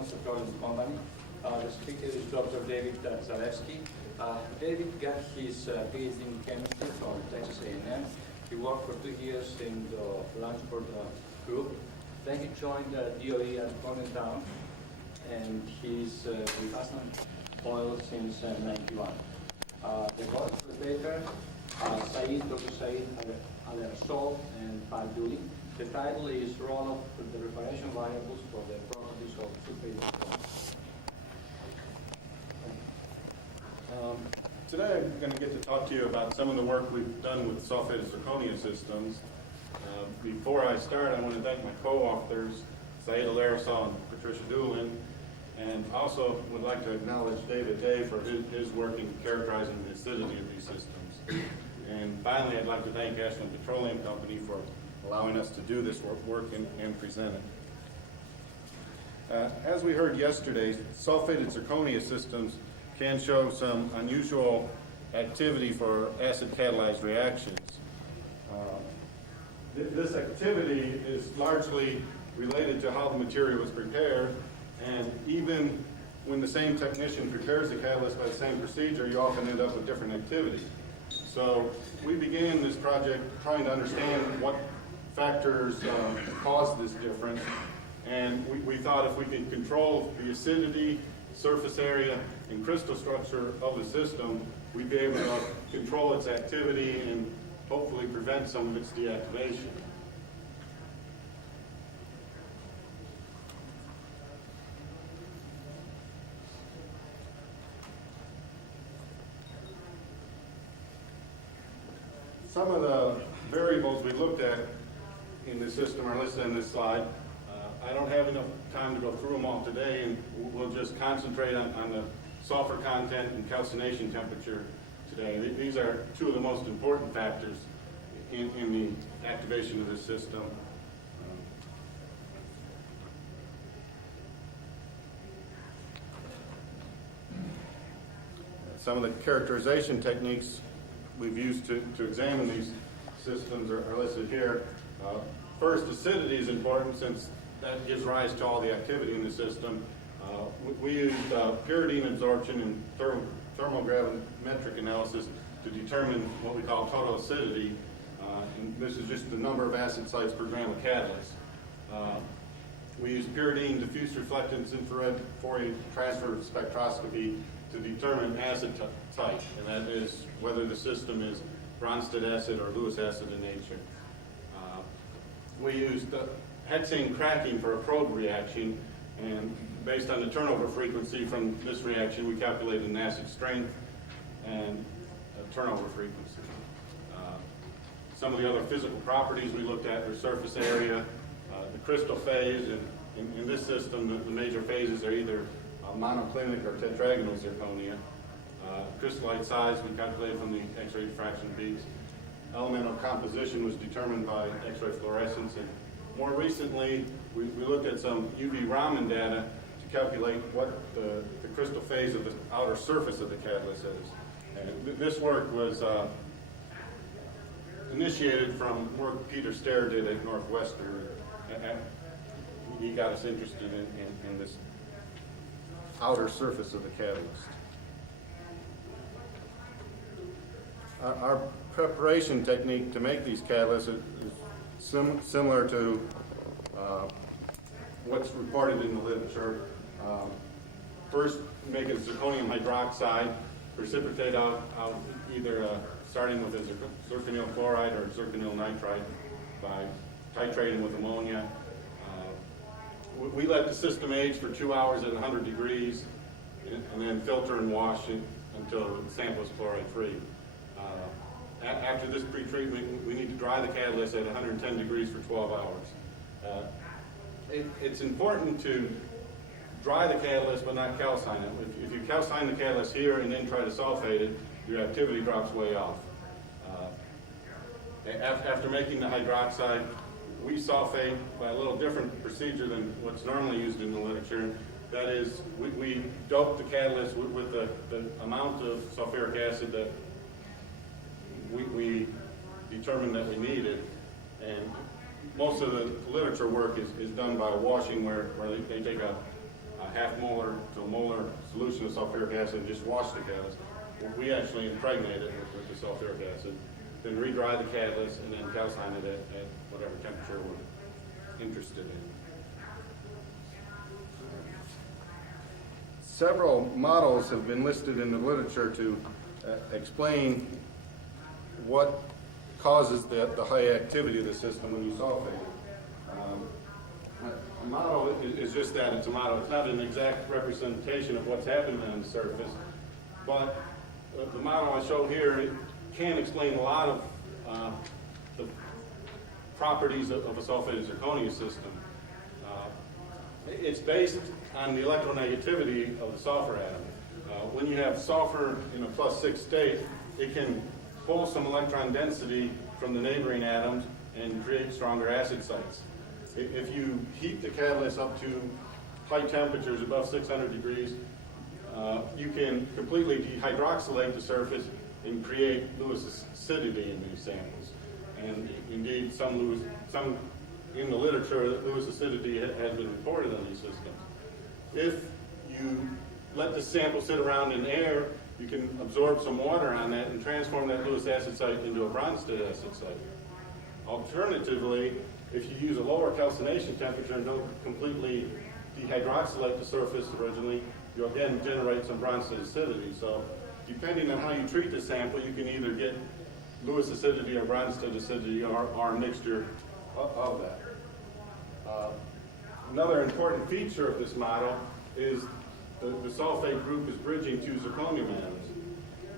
Sons of Collins Company. The speaker is Dr. David Zalewski. David got his PhD in chemistry from Texas A&M. He worked for 2 years in the Lansford group. Then he joined DOE at Cornertown, and he's with Aslan Oil since '91. The co-author, Dr. Said Al-Ersol and Pat Dooley. The title is Role of the Preparation Variables for the Properties of Sulphate. Today I'm going to get to talk to you about some of the work we've done with sulfated zirconia systems. Before I start, I want to thank my co-authors, Said Al-Ersol and Patricia Doolin, and also would like to acknowledge David Day for his work in characterizing the acidity of these systems. And finally, I'd like to thank Ashland Petroleum Company for allowing us to do this work and present it. As we heard yesterday, sulfated zirconia systems can show some unusual activity for acid-catalyzed reactions. This activity is largely related to how the material was prepared, and even when the same technician prepares the catalyst by the same procedure, you often end up with different activity. So we began this project trying to understand what factors cause this difference, and we thought if we could control the acidity, surface area, and crystal structure of the system, we'd be able to control its activity and hopefully prevent some of its deactivation. Some of the variables we looked at in the system are listed in this slide. I don't have enough time to go through them all today, and we'll just concentrate on the sulfur content and calcination temperature today. These are two of the most important factors in the activation of this system. Some of the characterization techniques we've used to examine these systems are listed here. First, acidity is important since that gives rise to all the activity in the system. We used pyridine absorption and thermogravimetric analysis to determine what we call total acidity. And this is just the number of acid sites per gram of catalyst. We use pyridine diffuse reflectance infrared Fourier transfer spectroscopy to determine acid type, and that is whether the system is Bronsted acid or Lewis acid in nature. We used hexane cracking for a probe reaction, and based on the turnover frequency from this reaction, we calculated an acid strength and a turnover frequency. Some of the other physical properties we looked at were surface area, the crystal phase, and in this system, the major phases are either monoclinic or tetragonal zirconia. Crystallite size we calculated from the X-ray diffraction beads. Elemental composition was determined by X-ray fluorescence, and more recently we looked at some UV Raman data to calculate what the crystal phase of the outer surface of the catalyst is. And this work was initiated from work Peter Stair did at Northwestern. He got us interested in this outer surface of the catalyst. Our preparation technique to make these catalysts is similar to what's reported in the literature. First, make a zirconium hydroxide, precipitate out either starting with a zirconyl chloride or zirconyl nitride by titrating with ammonia. We let the system age for 2 hours at 100 degrees and then filter and wash it until the sample is chloride free. After this pretreatment, we need to dry the catalyst at 110 degrees for 12 hours. It's important to dry the catalyst but not calcine it. If you calcine the catalyst here and then try to sulfate it, your activity drops way off. After making the hydroxide, we sulfate by a little different procedure than what's normally used in the literature. That is, we dope the catalyst with the amount of sulfuric acid that we determined that we needed. And most of the literature work is done by washing, where they take a a half molar to a molar solution of sulfuric acid and just wash the catalyst. We actually impregnate it with the sulfuric acid, then re-dry the catalyst, and then calcine it at whatever temperature we're interested in. Several models have been listed in the literature to explain what causes the high activity of the system when you sulfate it. A model is just that, it's a model. It's not an exact representation of what's happening on the surface, but the model I show here, it can explain a lot of the properties of a sulfated zirconia system. It's based on the electronegativity of the sulfur atom. When you have sulfur in a +6 state, it can pull some electron density from the neighboring atoms and create stronger acid sites. If you heat the catalyst up to high temperatures above 600 degrees, you can completely dehydroxylate the surface and create Lewis acidity in these samples. And indeed, some in the literature, Lewis acidity has been reported on these systems. If you let the sample sit around in air, you can absorb some water on that and transform that Lewis acid site into a Bronsted acid site. Alternatively, if you use a lower calcination temperature and don't completely dehydroxylate the surface originally, you again generate some Bronsted acidity. So depending on how you treat the sample, you can either get Lewis acidity or Bronsted acidity or a mixture of that. Another important feature of this model is the sulfate group is bridging to zirconium atoms.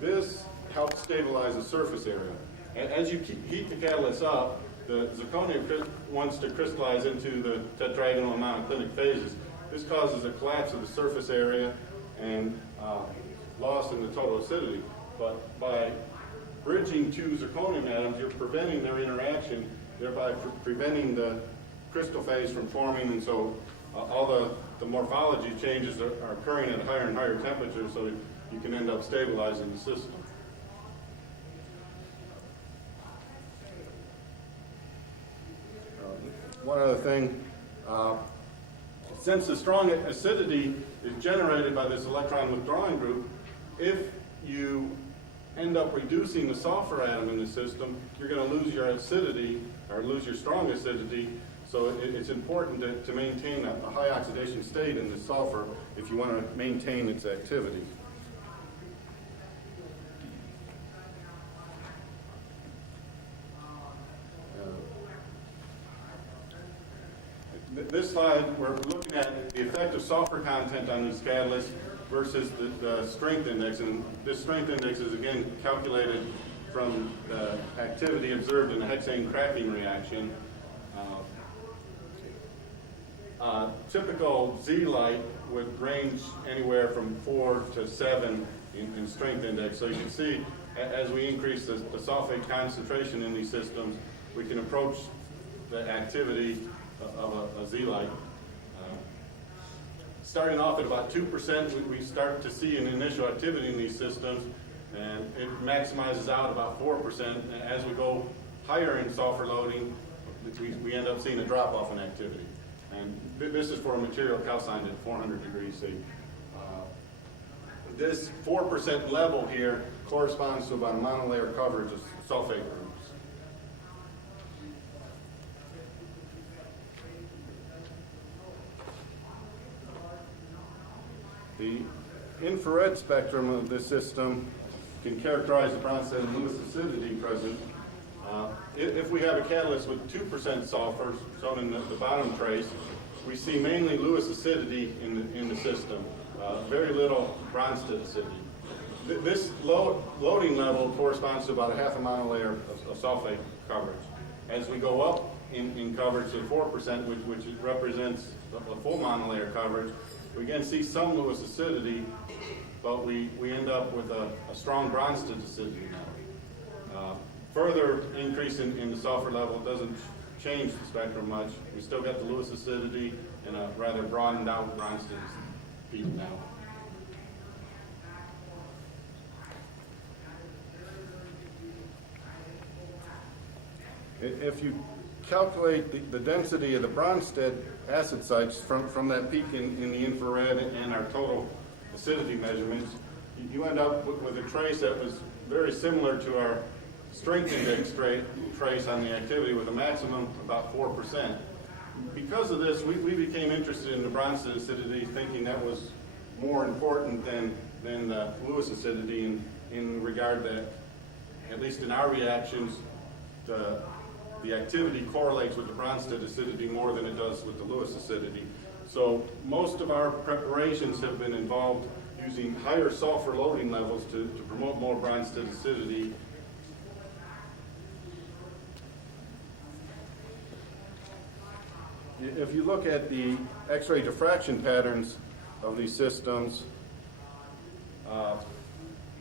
This helps stabilize the surface area. And as you heat the catalyst up, the zirconium wants to crystallize into the tetragonal and monoclinic phases. This causes a collapse of the surface area and loss in the total acidity. But by bridging two zirconium atoms, you're preventing their interaction, thereby preventing the crystal phase from forming, and so all the morphology changes are occurring at higher and higher temperatures, so you can end up stabilizing the system. One other thing, since the strong acidity is generated by this electron withdrawing group, if you end up reducing the sulfur atom in the system, you're going to lose your acidity, or lose your strong acidity, so it's important to maintain a high oxidation state in the sulfur if you want to maintain its activity. This slide, we're looking at the effect of sulfur content on these catalysts versus the strength index. And this strength index is again calculated from the activity observed in the hexane cracking reaction. Typical Z-light would range anywhere from 4 to 7 in strength index. So you can see as we increase the sulfate concentration in these systems, we can approach the activity of a Z-light. Starting off at about 2%, we start to see an initial activity in these systems, and it maximizes out about 4%. As we go higher in sulfur loading, we end up seeing a drop-off in activity. And this is for a material calcined at 400 degrees C. This 4% level here corresponds to about a monolayer coverage of sulfate groups. The infrared spectrum of this system can characterize the Bronsted and Lewis acidity present. If we have a catalyst with 2% sulfur, shown in the bottom trace, we see mainly Lewis acidity in the system, very little Bronsted acidity. This loading level corresponds to about a half a monolayer of sulfate coverage. As we go up in coverage to 4%, which represents a full monolayer coverage, we again see some Lewis acidity, but we end up with a strong Bronsted acidity now. Further increase in the sulfur level doesn't change the spectrum much. We still get the Lewis acidity and a rather broadened out Bronsted peak now. If you calculate the density of the Bronsted acid sites from that peak in the infrared and our total acidity measurements, you end up with a trace that was very similar to our strength index trace on the activity, with a maximum about 4%. Because of this, we became interested in the Bronsted acidity, thinking that was more important than the Lewis acidity in regard that, at least in our reactions, the activity correlates with the Bronsted acidity more than it does with the Lewis acidity. So most of our preparations have been involved using higher sulfur loading levels to promote more Bronsted acidity. If you look at the X-ray diffraction patterns of these systems,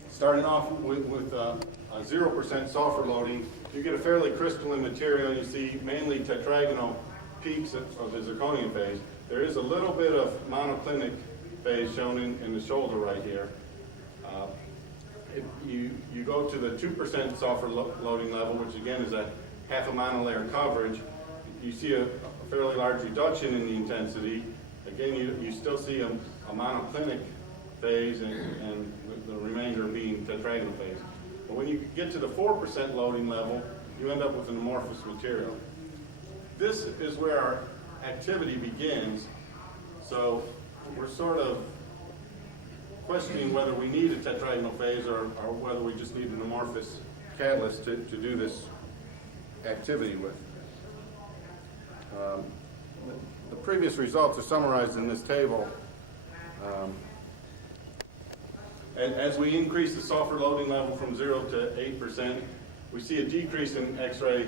starting off with a 0% sulfur loading, you get a fairly crystalline material. You see mainly tetragonal peaks of the zirconia phase. There is a little bit of monoclinic phase shown in the shoulder right here. If you go to the 2% sulfur loading level, which again is a half a monolayer coverage, you see a fairly large reduction in the intensity. Again, you still see a monoclinic phase and the remainder being tetragonal phase. But when you get to the 4% loading level, you end up with an amorphous material. This is where our activity begins. So we're sort of questioning whether we need a tetragonal phase or whether we just need an amorphous catalyst to do this activity with. The previous results are summarized in this table. As we increase the sulfur loading level from 0 to 8%, we see a decrease in X-ray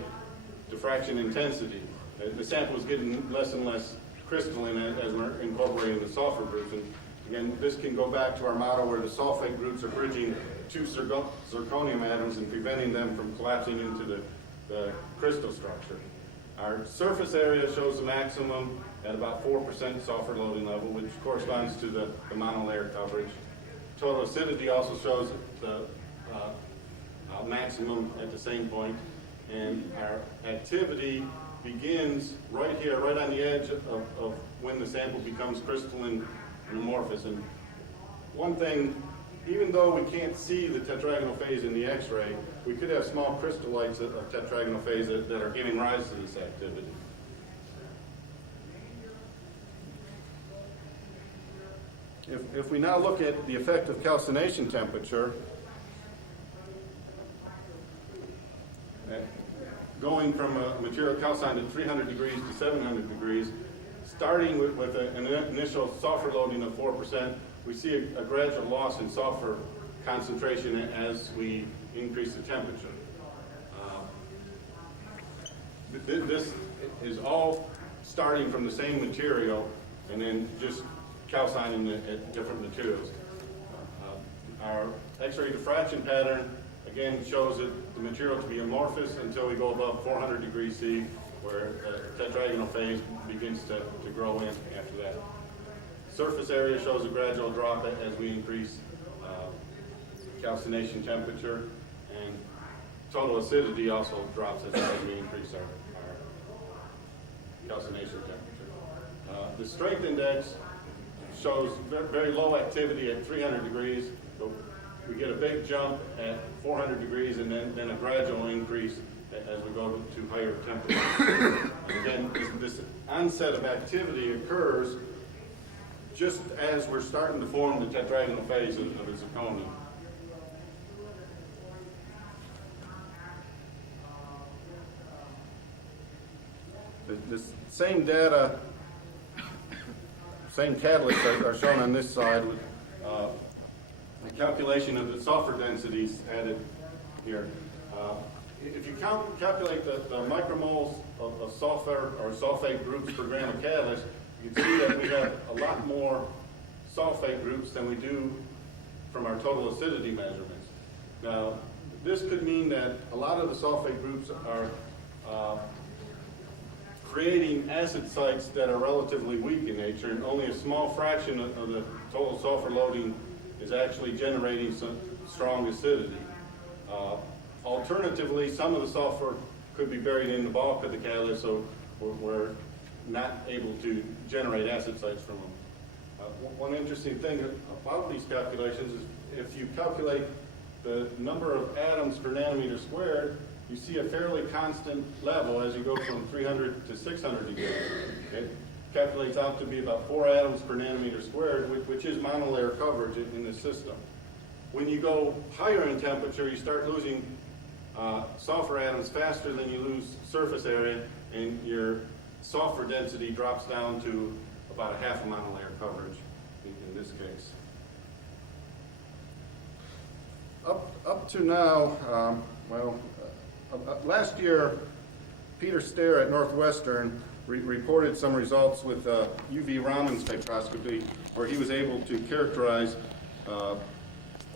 diffraction intensity. The sample is getting less and less crystalline as we're incorporating the sulfur groups. And again, this can go back to our model where the sulfate groups are bridging two zirconium atoms and preventing them from collapsing into the crystal structure. Our surface area shows the maximum at about 4% sulfur loading level, which corresponds to the monolayer coverage. Total acidity also shows the maximum at the same point, and our activity begins right here, right on the edge of when the sample becomes crystalline and amorphous. And one thing, even though we can't see the tetragonal phase in the X-ray, we could have small crystallites of tetragonal phase that are giving rise to this activity. If we now look at the effect of calcination temperature, going from a material calcined at 300 degrees to 700 degrees, starting with an initial sulfur loading of 4%, we see a gradual loss in sulfur concentration as we increase the temperature. This is all starting from the same material and then just calcining at different materials. Our X-ray diffraction pattern again shows the material to be amorphous until we go above 400 degrees C, where the tetragonal phase begins to grow in after that. Surface area shows a gradual drop as we increase calcination temperature, and total acidity also drops as we increase our calcination temperature. The strength index shows very low activity at 300 degrees, but we get a big jump at 400 degrees and then a gradual increase as we go to higher temperatures. Again, this onset of activity occurs just as we're starting to form the tetragonal phase of the zirconia. The same data, same catalysts are shown on this side with the calculation of the sulfur densities added here. If you calculate the micromoles of sulfur or sulfate groups per gram of catalyst, you can see that we have a lot more sulfate groups than we do from our total acidity measurements. Now, this could mean that a lot of the sulfate groups are creating acid sites that are relatively weak in nature, and only a small fraction of the total sulfur loading is actually generating some strong acidity. Alternatively, some of the sulfur could be buried in the bulk of the catalyst, so we're not able to generate acid sites from them. One interesting thing about these calculations is if you calculate the number of atoms per nanometer squared, you see a fairly constant level as you go from 300 to 600 degrees. It calculates out to be about 4 atoms per nanometer squared, which is monolayer coverage in the system. When you go higher in temperature, you start losing sulfur atoms faster than you lose surface area, and your sulfur density drops down to about a half a monolayer coverage in this case. Up to now, last year, Peter Stair at Northwestern reported some results with UV Raman spectroscopy, where he was able to characterize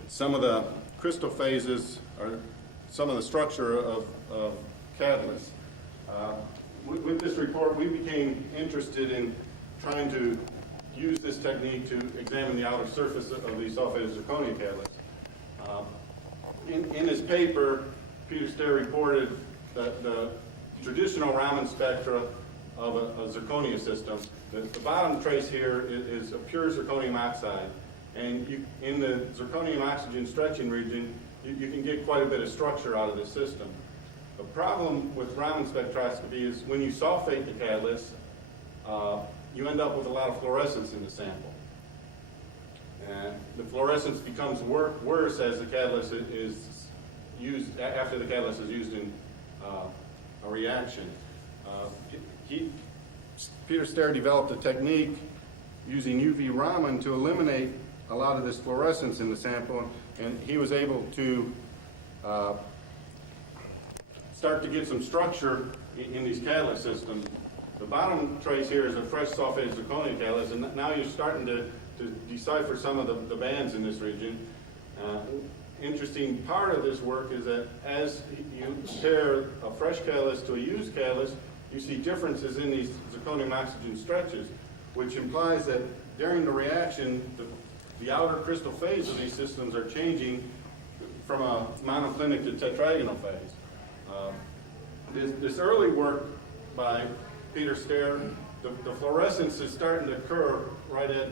some of the crystal phases or some of the structure of catalysts. With this report, we became interested in trying to use this technique to examine the outer surface of the sulfated zirconia catalyst. In his paper, Peter Stair reported that the traditional Raman spectra of a zirconia system, the bottom trace here is a pure zirconium oxide. And in the zirconium oxygen stretching region, you can get quite a bit of structure out of this system. The problem with Raman spectroscopy is when you sulfate the catalyst, you end up with a lot of fluorescence in the sample. And the fluorescence becomes worse as the catalyst is used, after the catalyst is used in a reaction. Peter Stair developed a technique using UV Raman to eliminate a lot of this fluorescence in the sample, and he was able to start to get some structure in these catalyst systems. The bottom trace here is a fresh sulfated zirconia catalyst, and now you're starting to decipher some of the bands in this region. Interesting part of this work is that as you compare a fresh catalyst to a used catalyst, you see differences in these zirconium oxygen stretches, which implies that during the reaction, the outer crystal phase of these systems are changing from a monoclinic to tetragonal phase. This early work by Peter Stair, the fluorescence is starting to occur right at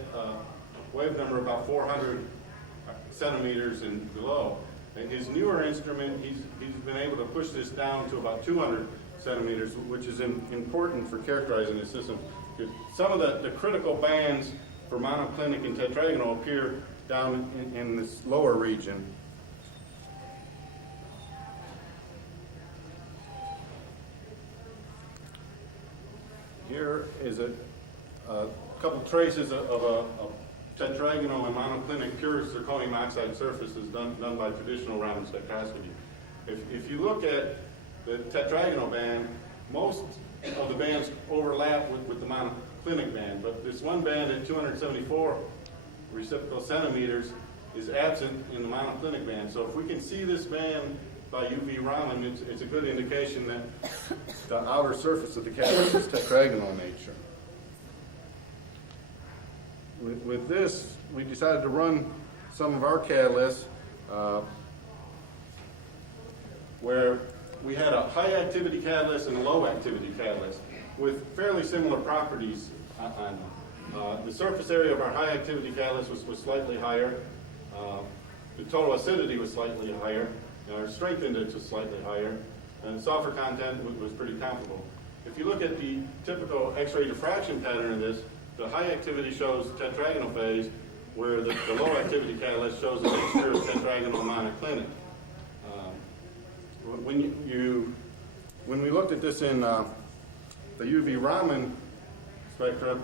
wave number about 400 centimeters and below. And his newer instrument, he's been able to push this down to about 200 centimeters, which is important for characterizing the system. Some of the critical bands for monoclinic and tetragonal appear down in this lower region. Here is a couple traces of a tetragonal and monoclinic pure zirconium oxide surfaces done by traditional Raman spectroscopy. If you look at the tetragonal band, most of the bands overlap with the monoclinic band, but this one band at 274 reciprocal centimeters is absent in the monoclinic band. So if we can see this band by UV Raman, it's a good indication that the outer surface of the catalyst is tetragonal in nature. With this, we decided to run some of our catalysts where we had a high activity catalyst and a low activity catalyst with fairly similar properties on them. The surface area of our high activity catalyst was slightly higher. The total acidity was slightly higher. Our strength index was slightly higher. And the sulfur content was pretty comparable. If you look at the typical X-ray diffraction pattern of this, the high activity shows tetragonal phase, where the low activity catalyst shows a mixture of tetragonal and monoclinic. When we looked at this in the UV Raman spectra,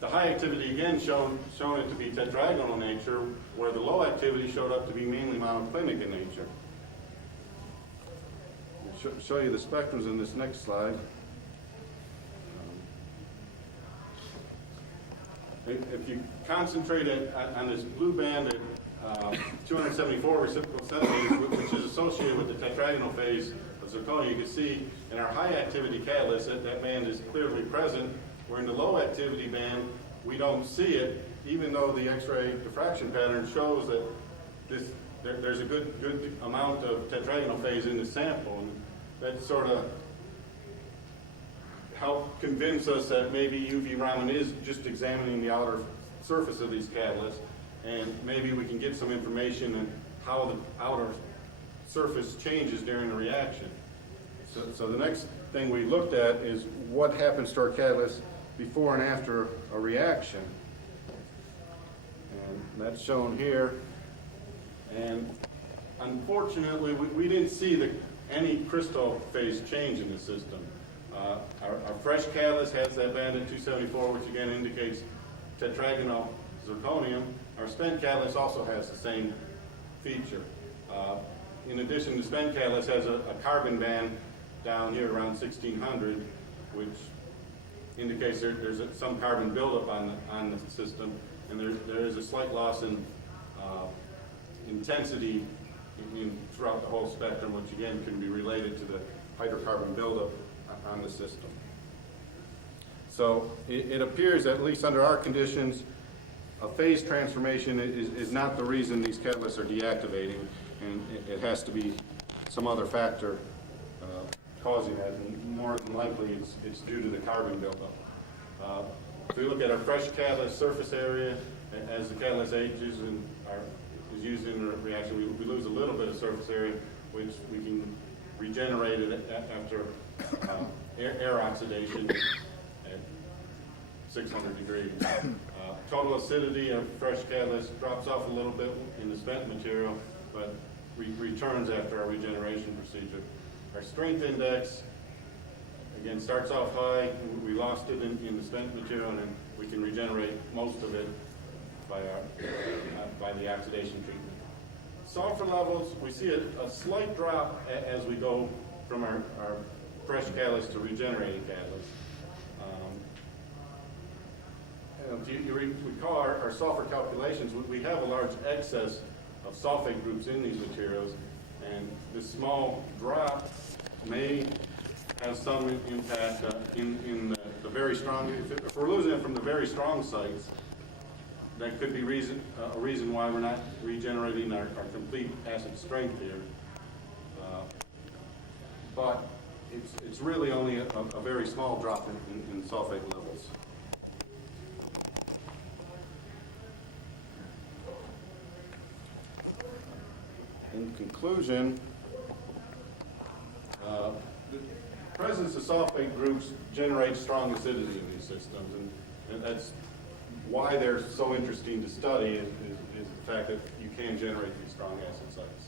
the high activity again shown it to be tetragonal in nature, where the low activity showed up to be mainly monoclinic in nature. I'll show you the spectrums in this next slide. If you concentrate on this blue band at 274 reciprocal centimeters, which is associated with the tetragonal phase of zirconia, you can see in our high activity catalyst that band is clearly present, where in the low activity band we don't see it, even though the X-ray diffraction pattern shows that there's a good amount of tetragonal phase in the sample. that sort of helped convince us that maybe UV Raman is just examining the outer surface of these catalysts, and maybe we can get some information on how the outer surface changes during the reaction. So the next thing we looked at is what happens to our catalyst before and after a reaction. And that's shown here. And unfortunately, we didn't see any crystal phase change in the system. Our fresh catalyst has that band at 274, which again indicates tetragonal zirconium. Our spent catalyst also has the same feature. In addition, the spent catalyst has a carbon band down here around 1600, which indicates there's some carbon buildup on the system, and there is a slight loss in intensity throughout the whole spectrum, which again can be related to the hydrocarbon buildup on the system. So it appears, at least under our conditions, a phase transformation is not the reason these catalysts are deactivating, and it has to be some other factor causing that, and more than likely it's due to the carbon buildup. If we look at our fresh catalyst surface area, as the catalyst ages and is used in a reaction, we lose a little bit of surface area, which we can regenerate it after air oxidation at 600 degrees. Total acidity of fresh catalyst drops off a little bit in the spent material, but returns after our regeneration procedure. Our strength index, again, starts off high. We lost it in the spent material, and then we can regenerate most of it by the oxidation treatment. Sulfur levels, we see a slight drop as we go from our fresh catalyst to regenerating catalyst. If you recall our sulfur calculations, we have a large excess of sulfate groups in these materials, and this small drop may have some impact in the very strong. If we're losing it from the very strong sites, that could be a reason why we're not regenerating our complete acid strength here. But it's really only a very small drop in sulfate levels. In conclusion, the presence of sulfate groups generates strong acidity in these systems, and that's why they're so interesting to study is the fact that you can generate these strong acid sites.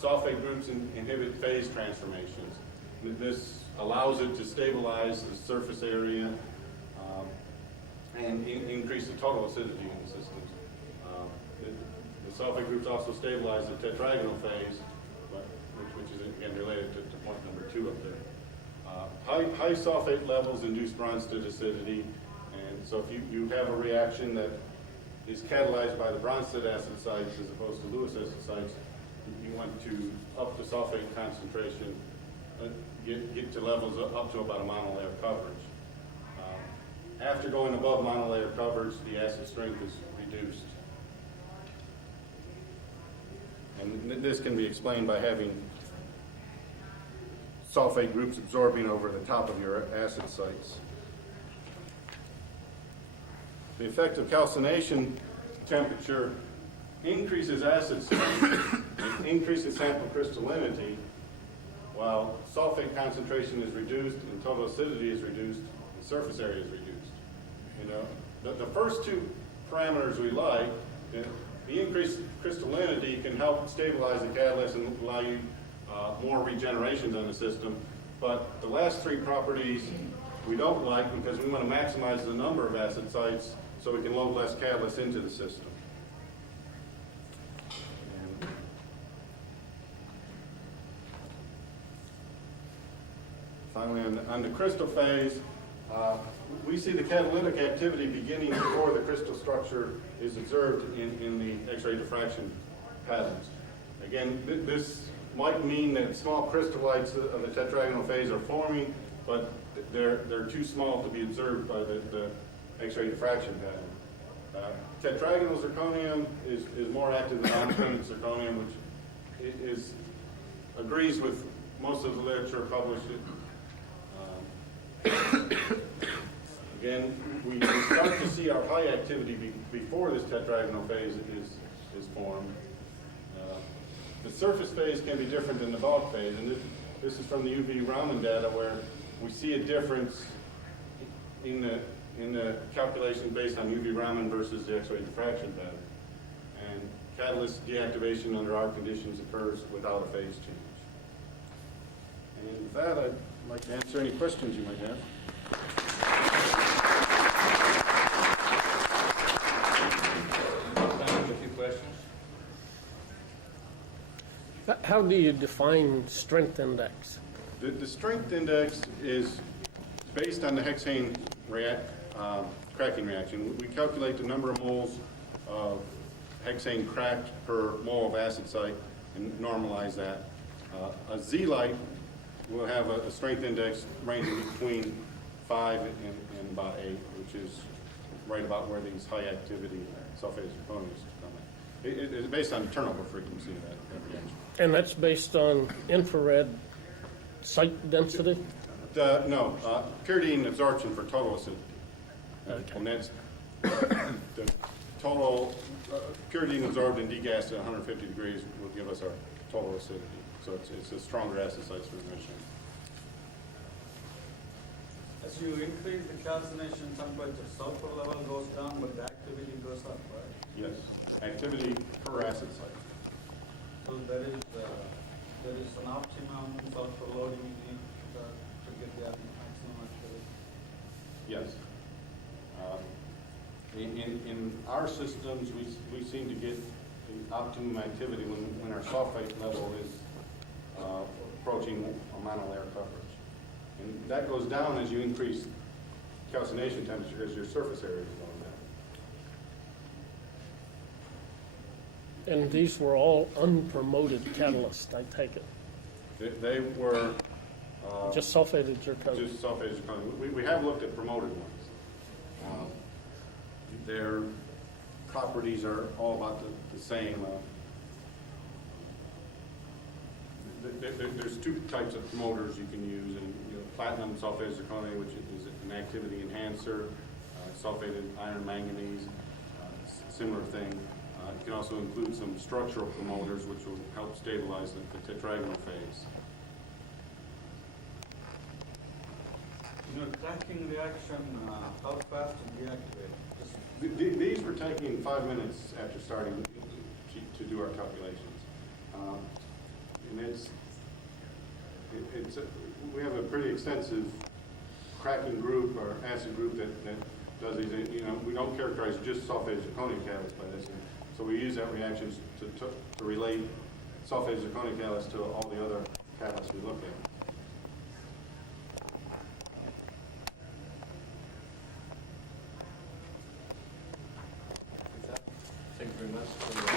Sulfate groups inhibit phase transformations. This allows it to stabilize the surface area and increase the total acidity in the systems. The sulfate groups also stabilize the tetragonal phase, which is again related to point number 2 up there. High sulfate levels induce Bronsted acidity, and so if you have a reaction that is catalyzed by the Bronsted acid sites as opposed to Lewis acid sites, you want to up the sulfate concentration, get to levels up to about a monolayer coverage. After going above monolayer coverage, the acid strength is reduced. And this can be explained by having sulfate groups absorbing over the top of your acid sites. The effect of calcination temperature increases acid strength, increases sample crystallinity, while sulfate concentration is reduced and total acidity is reduced and surface area is reduced. You know, the first 2 parameters we like, the increased crystallinity can help stabilize the catalyst and allow you more regenerations on the system. But the last 3 properties we don't like because we want to maximize the number of acid sites so we can load less catalyst into the system. And finally, on the crystal phase, we see the catalytic activity beginning before the crystal structure is observed in the X-ray diffraction patterns. Again, this might mean that small crystallites of the tetragonal phase are forming, but they're too small to be observed by the X-ray diffraction pattern. Tetragonal zirconium is more active than non-printed zirconium, which agrees with most of the literature published it. Again, we start to see our high activity before this tetragonal phase is formed. The surface phase can be different than the bulk phase, and this is from the UV Raman data where we see a difference in the calculation based on UV Raman versus the X-ray diffraction pattern. And catalyst deactivation under our conditions occurs without a phase change. And with that, I'd like to answer any questions you might have. Time for a few questions. How do you define strength index? The strength index is based on the hexane cracking reaction. We calculate the number of moles of hexane cracked per mole of acid site and normalize that. A Z-light will have a strength index ranging between 5 and about 8, which is right about where these high activity sulfate zirconias come in. It's based on turnover frequency of that reaction. And that's based on infrared site density? No, pyridine absorption for total acidity. Okay. And that's the total pyridine absorbed and degassed at 150 degrees will give us our total acidity. So it's a stronger acid sites for emission. As you increase the calcination temperature, sulfur level goes down, but the activity goes up, right? Yes, activity per acid site. So there is an optimum sulfur loading you need to get the maximum activity. Yes. In our systems, we seem to get the optimum activity when our sulfate level is approaching a monolayer coverage. And that goes down as you increase calcination temperature as your surface area is going down. And these were all unpromoted catalysts, I take it? They were Just sulfated zirconia? just sulfate zirconia. We have looked at promoted ones. Their properties are all about the same. There's two types of promoters you can use, and platinum sulfate zirconia, which is an activity enhancer, sulfated iron manganese, similar thing. You can also include some structural promoters, which will help stabilize the tetragonal phase. Cracking reaction, how fast to deactivate? These were taking 5 minutes after starting to do our calculations. And we have a pretty extensive cracking group or acid group that does these. We don't characterize just sulfate zirconia catalysts by this. So we use that reaction to relate sulfate zirconia catalyst to all the other catalysts we look at. Thank you very much.